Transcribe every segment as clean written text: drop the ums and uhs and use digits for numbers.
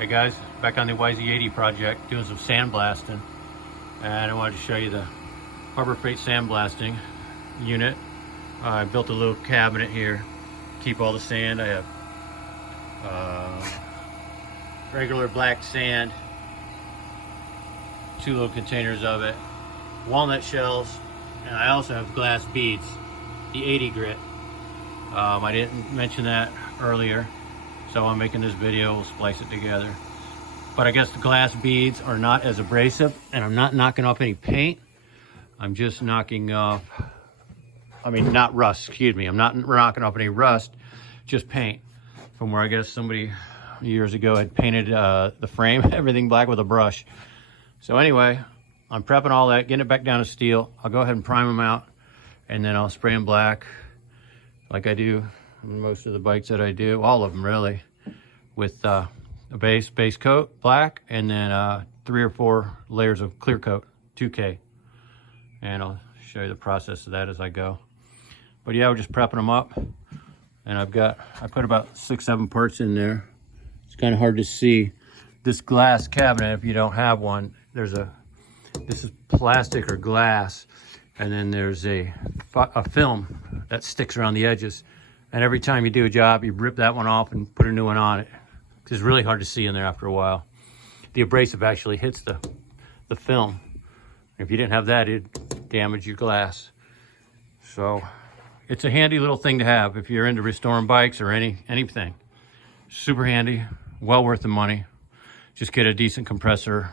Hey guys, back on the YZ80 project doing some sandblasting, and I wanted to show you the Harbor Freight sandblasting unit. I built a little cabinet here, keep all the sand. I have regular black sand, 2 little containers of it, walnut shells, and I also have glass beads, the 80 grit. I didn't mention that earlier, so I'm making this video, we'll splice it together. But I guess the glass beads are not as abrasive, and I'm not knocking off any paint. I'm just knocking off, not rust, excuse me. I'm not knocking off any rust, just paint. From where I guess somebody years ago had painted the frame, everything black with a brush. So anyway, I'm prepping all that, getting it back down to steel. I'll go ahead and prime them out, and then I'll spray them black like I do most of the bikes that I do, all of them really, with a base coat, black, and then 3 or 4 layers of clear coat, 2K. And I'll show you the process of that as I go. But yeah, we're just prepping them up. And I put about 6-7 parts in there. It's kind of hard to see this glass cabinet if you don't have one. This is plastic or glass, and then there's a film that sticks around the edges. And every time you do a job, you rip that one off and put a new one on it. Because it's really hard to see in there after a while. The abrasive actually hits the film. If you didn't have that, it'd damage your glass. So it's a handy little thing to have if you're into restoring bikes or anything. Super handy, well worth the money. Just get a decent compressor.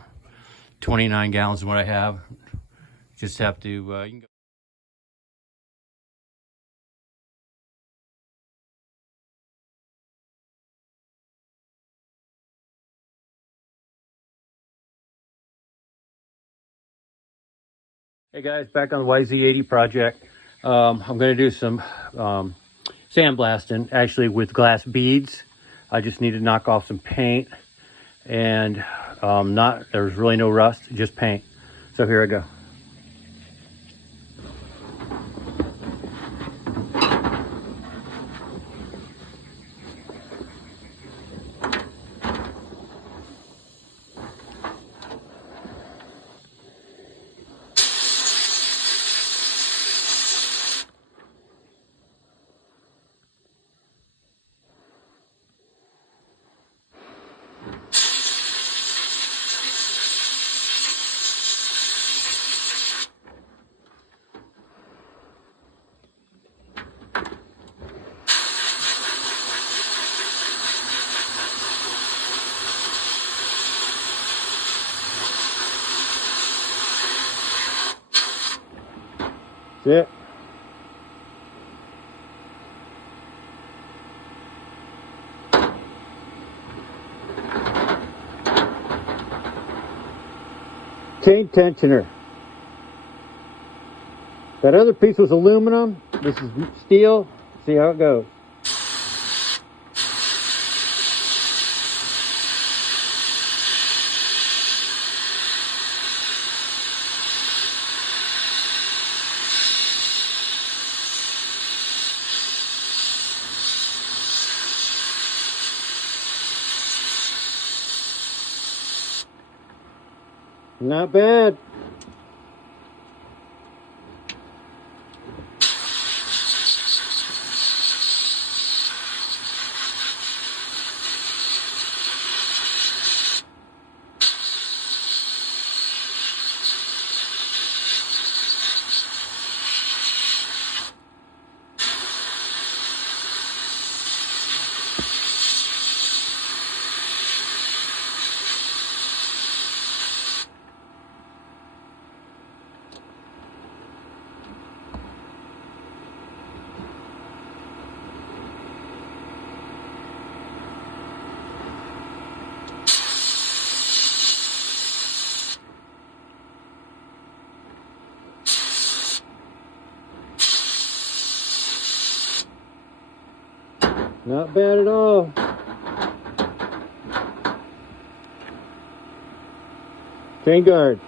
29 gallons is what I have. Just have to, you can go. Hey guys, back on the YZ80 project. I'm going to do some sandblasting, actually with glass beads. I just need to knock off some paint, and there's really no rust, just paint. So here I go. That's it. Chain tensioner. That other piece was aluminum. This is steel. See how it goes. Not bad. Not bad at all. Chain guard.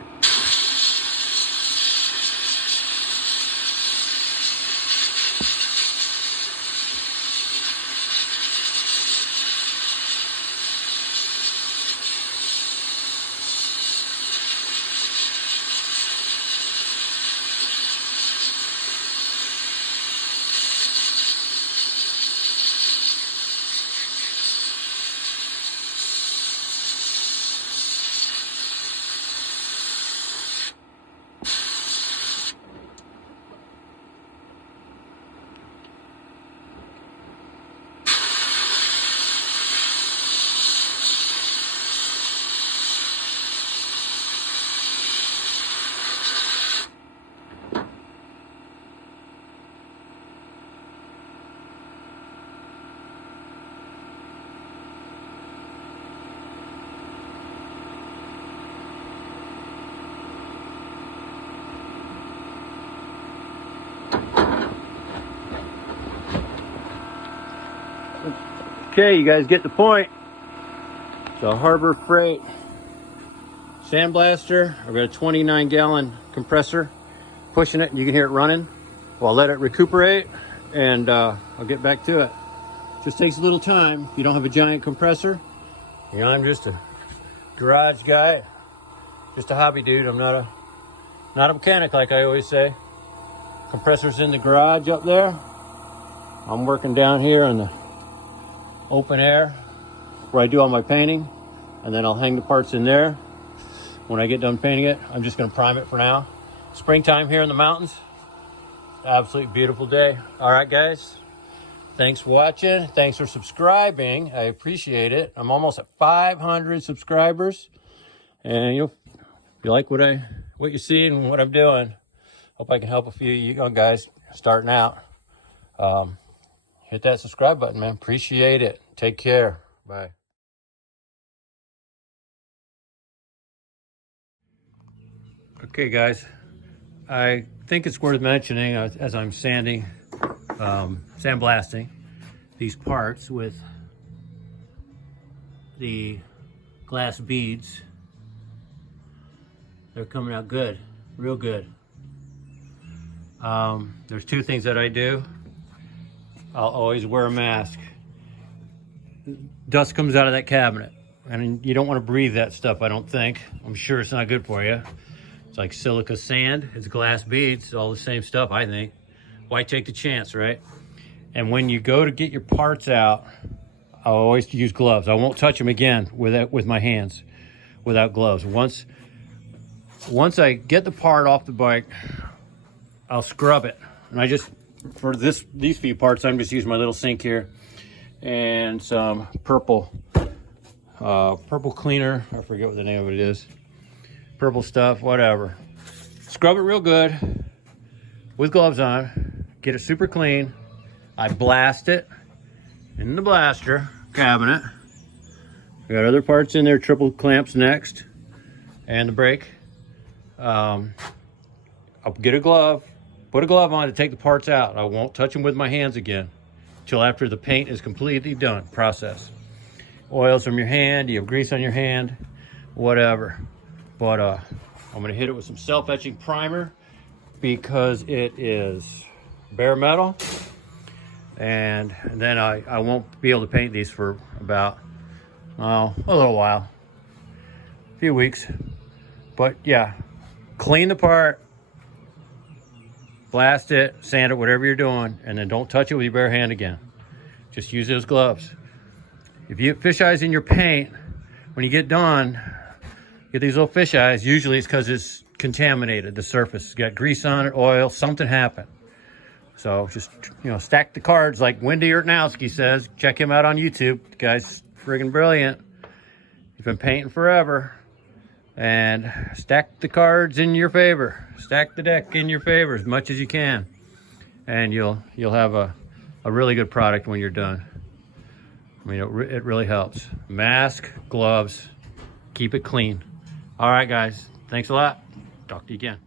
Okay, you guys get the point. It's a Harbor Freight Sandblaster. I've got a 29-gallon compressor pushing it, and you can hear it running. Well, I'll let it recuperate, and I'll get back to it. Just takes a little time if you don't have a giant compressor. You know, I'm just a garage guy, just a hobby dude. I'm not a mechanic, like I always say. Compressor's in the garage up there. I'm working down here in the open air where I do all my painting, and then I'll hang the parts in there. When I get done painting it, I'm just gonna prime it for now. Springtime here in the mountains. Absolutely beautiful day. All right, guys. Thanks for watching. Thanks for subscribing. I appreciate it. I'm almost at 500 subscribers. And if you like what you see and what I'm doing, hope I can help a few of you young guys starting out. Hit that subscribe button, man. Appreciate it. Take care. Bye. Okay, guys, I think it's worth mentioning as I'm sandblasting these parts with the glass beads. They're coming out good, real good. There's two things that I do. I'll always wear a mask. Dust comes out of that cabinet, and you don't want to breathe that stuff, I don't think. I'm sure it's not good for you. It's like silica sand, it's glass beads, all the same stuff, I think. Why take the chance, right? And when you go to get your parts out, I'll always use gloves. I won't touch them again with my hands without gloves. Once I get the part off the bike, I'll scrub it. And I just, for these few parts, I'm just using my little sink here and some purple cleaner. I forget what the name of it is. Purple stuff, whatever. Scrub it real good with gloves on. Get it super clean. I blast it in the blaster cabinet. We got other parts in there, triple clamps next, and the brake. I'll get a glove, put a glove on to take the parts out. I won't touch them with my hands again until after the paint is completely done, process. Oils from your hand, you have grease on your hand, whatever. But I'm gonna hit it with some self-etching primer because it is bare metal. And then I won't be able to paint these for about, a little while, a few weeks. But yeah, clean the part, blast it, sand it, whatever you're doing, and then don't touch it with your bare hand again. Just use those gloves. If you get fish eyes in your paint, when you get done, get these little fish eyes, usually it's because it's contaminated, the surface. It's got grease on it, oil, something happened. So just, stack the cards like Wendy Ertnowski says. Check him out on YouTube. The guy's friggin' brilliant. He's been painting forever. And stack the cards in your favor. Stack the deck in your favor as much as you can. And you'll have a really good product when you're done. I mean, it really helps. Mask, gloves, keep it clean. All right, guys. Thanks a lot. Talk to you again.